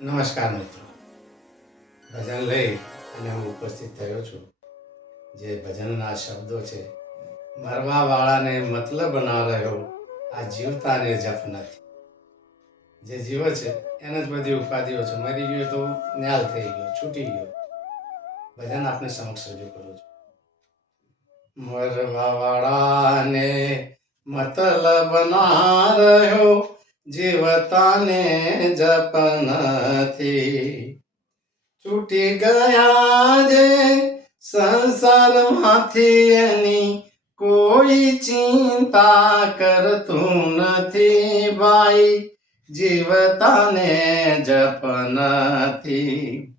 નમસ્કાર મિત્રો, ભજન લઈ અને હું ઉપસ્થિત થયો છું. જે ભજનના શબ્દો છે, મરવા વાળાને મતલબ ના રહ્યો, આ જીવતાને જપ નથી. જે જીવ છે એને જ બધી ઉપાધિઓ છે, મરી ગયો તો ન્યાલ થઈ ગયો, છૂટી ગયો. ભજન આપને સમક્ષ રજૂ કરું છું. મરવા વાળાને મતલબ ના રહ્યો, જીવતાને જપ નથી. છૂટી ગયા જે સંસારમાંથી, એની કોઈ ચિંતા કરતું નથી. ભાઈ જીવતાને જપ નથી.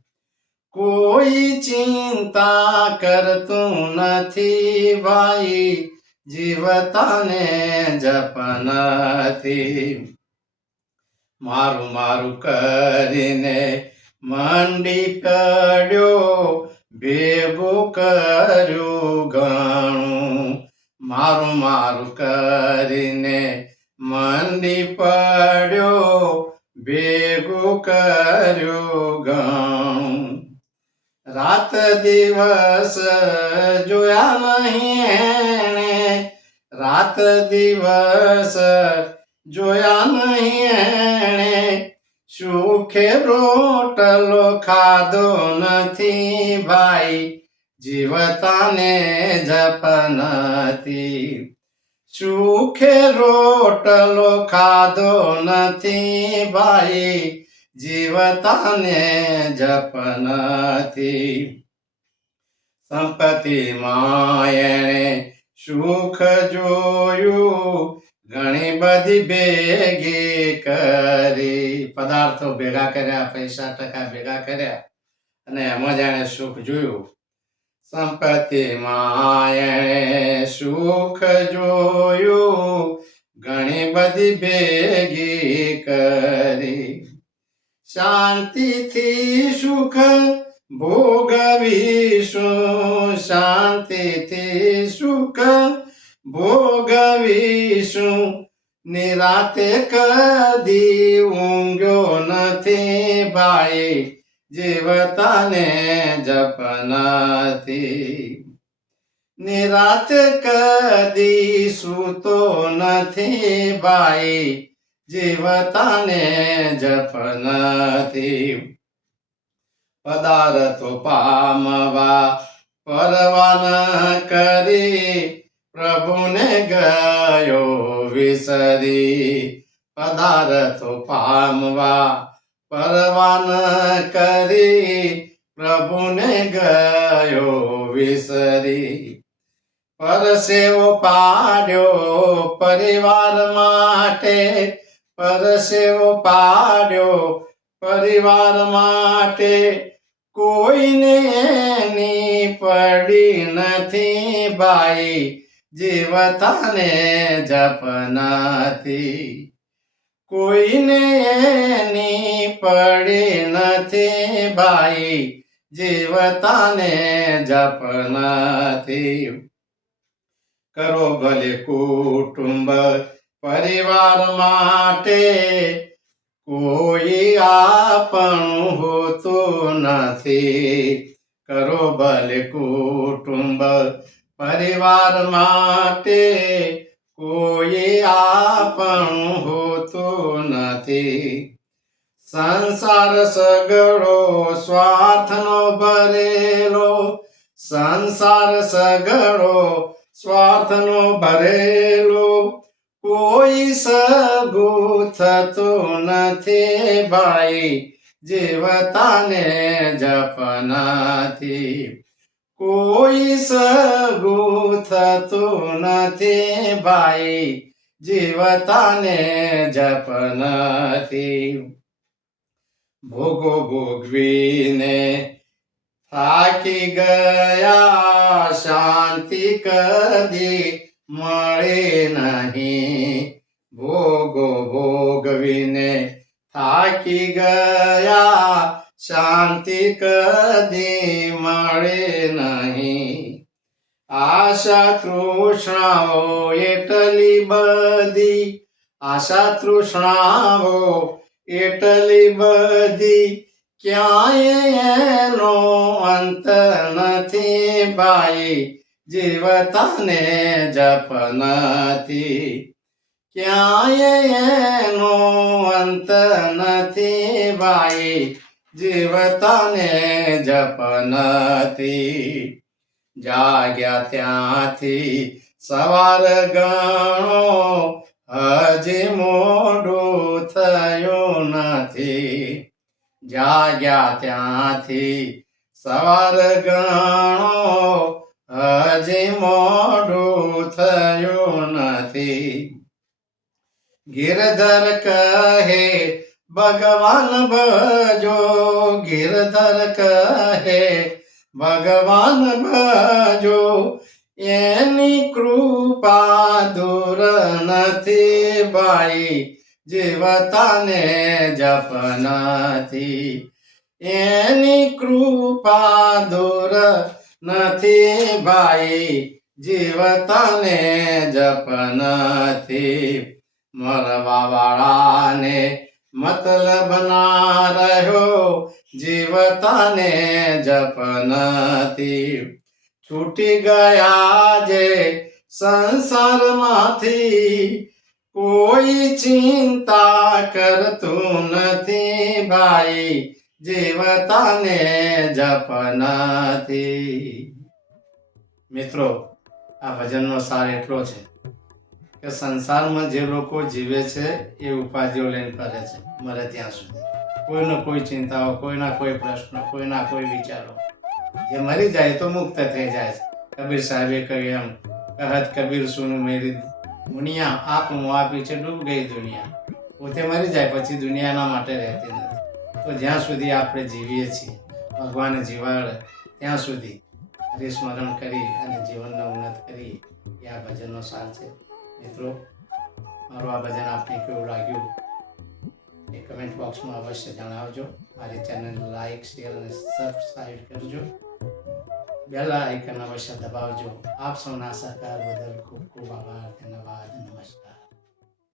કોઈ ચિંતા કરતું નથી. ભાઈ જીવતાને જપ નથી. મારું મારું કરીને મંડી પડ્યો, ભેગું કર્યું ઘણું. મારું મારું કરીને મંડી પડ્યો, ભેગું કર્યું ઘણું. રાત દિવસ જોયા નહીં એણે, રાત દિવસ જોયા નહીં એણે. સુખે રોટલો ખાધો નથી. ભાઈ જીવતાને જપ નથી. સુખે રોટલો ખાધો નથી. ભાઈ જીવતાને જપ નથી. સંપત્તિમાં એણે સુખ જોયું, ઘણી બધી ભેગી કરી. પદાર્થો ભેગા કર્યા, પૈસા ટકા ભેગા કર્યા અને એમાં જ એણે સુખ જોયું. સંપત્તિમાં એણે સુખ જોયું, ઘણી બધી ભેગી કરી. શાંતિથી સુખ ભોગવીશું, શાંતિથી સુખ ભોગવીશું. નિરાતે કદી ઊંઘ્યો નથી. ભાઈ જીવતાને જપ નથી. નિરાતે કદી સૂતો નથી. ભાઈ જીવતાને જપ નથી. પદાર્થો પામવા પરવાન કરી, પ્રભુને ગયો વિસરી. પદાર્થો પામવા પરવાન કરી, પ્રભુને ગયો વિસરી. પરસેવો પાડ્યો પરિવાર માટે, પરસેવો પાડ્યો પરિવાર માટે. કોઈને એની પડી નથી. ભાઈ જીવતાને જપ નથી. કોઈને એની પડી નથી. ભાઈ જીવતાને જપ નથી. કરો ભલે કુટુંબ પરિવાર માટે, કોઈ આપણું હોતું નથી. કરો ભલે કુટુંબ પરિવાર માટે, કોઈ આપણું હોતું નથી. સંસાર સગળો સ્વાર્થનો ભરેલો, સંસાર સગળો સ્વાર્થનો ભરેલો. કોઈ સગું થતું નથી. ભાઈ જીવતાને જપ નથી. કોઈ સગું થતું નથી. ભાઈ જીવતાને જપ નથી. ભોગો ભોગવીને થાકી ગયા, શાંતિ કદી મળે નહીં. ભોગો ભોગવીને થાકી ગયા, શાંતિ કદી મળે નહીં. આશા તૃષ્ણાઓ એટલી બધી, આશા તૃષ્ણાઓ એટલી બધી ક્યાંય એનો અંત નથી ભાઈ જીવતાને જપ નથી ક્યાંય એનો અંત નથી ભાઈ જીવતાને જપ નથી જાગ્યા ત્યાંથી સવાર ગણો હજી મોડું થયું નથી જાગ્યા ત્યાંથી સવાર ગણો હજી મોડું થયું નથી ગિરધર કહે ભગવાન ભજો ગિરધર કહે ભગવાન ભજો એની કૃપા દૂર નથી ભાઈ જીવતાને જપ નથી એની કૃપા દૂર નથી ભાઈ જીવતાને જપ નથી મરવા વાળાને મતલબ ના રહ્યો જીવતાને જપ નથી છૂટી ગયા જે સંસારમાંથી કોઈ ચિંતા કરતું નથી ભાઈ જીવતાને જપ નથી મિત્રો આ ભજનનો સાર એટલો છે કે સંસારમાં જે લોકો જીવે છે એ ઉપાધિઓ લઈને ફરે છે મરે ત્યાં સુધી કોઈનો કોઈ ચિંતાઓ કોઈના કોઈ પ્રશ્નો કોઈના કોઈ વિચારો જે મરી જાય તો મુક્ત થઈ જાય છે કબીર સાહેબે કહ્યું એમ કહત કબીર સુનું મેરી દુનિયા આપનું આ પીછે ડૂબ ગઈ દુનિયા પોતે મરી જાય પછી દુનિયાના માટે રહેતી નથી તો જ્યાં સુધી આપણે જીવીએ છીએ ભગવાન જીવાડે ત્યાં સુધી હરિસ્મરણ કરી અને જીવનને ઉન્નત કરી એ આ ભજનનો સાર છે મિત્રો મારું આ ભજન આપને કેવું લાગ્યું એ કમેન્ટ બોક્સમાં અવશ્ય જણાવજો મારી ચેનલ લાઈક શેર અને સબસ્ક્રાઈબ કરજો બેલ આઇકન અવશ્ય દબાવજો આપ સૌના સહકાર બદલ ખૂબ ખૂબ આભાર ધન્યવાદ નમસ્કાર